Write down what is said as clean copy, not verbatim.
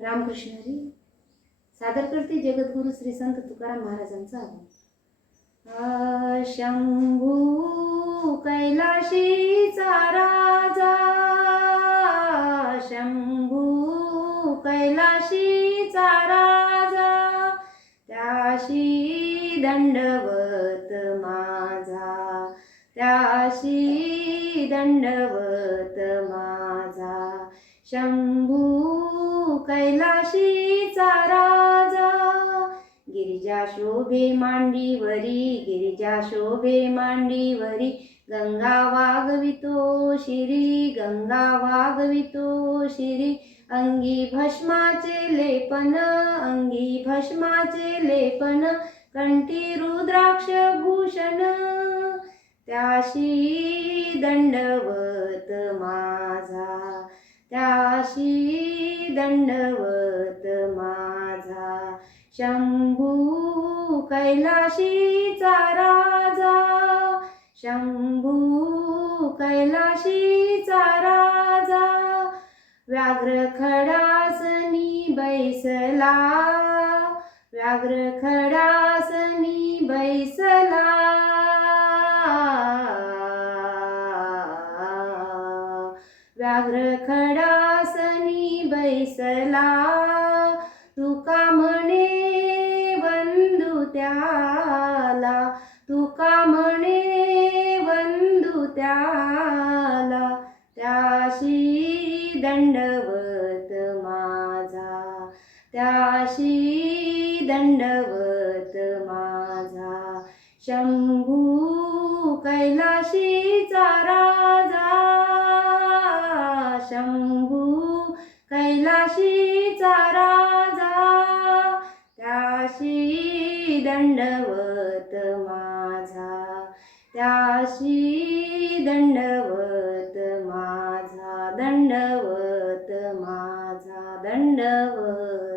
रामकृष्ण हरी सादर करते जगद्गुरु श्री संत तुकाराम महाराजांचा शंभू कैलाशीचा राजा, शंभू कैलाशीचा राजा, त्याशी दंडवत माझा, त्याशी दंडवत माझा, शंभू कैलाशीचा राजा. गिरिजा शोभे मांडीवरी, गिरिजा शोभे मांडीवरी, गंगा वागवितो शिरी, गंगा वागवितो शिरी, अंगी भस्माचे लेपन, अंगी भस्माचे लेपन, कंठी रुद्राक्ष भूषण, त्याशी दंडवत माझा, त्याशी दंडवत माझा, शंभू कैलाशीचा राजा, शंभू कैलाशीचा राजा. व्याघ्र खडासनी बैसला, व्याघ्र खडासनी बैसला, व्याघ्र खडासनी बैसला, तुका म्हणे वंदू त्याला, तुका म्हणे वंदू त्याला, त्याशी दंडवत माझा, त्याशी दंडवत माझा, शंभू कैलाशीचा राजा, शंभू कैलाशीचा राजा, त्याशी दंडवत माझा, त्याशी दंडवत माझा, दंडवत माझा, दंडवत.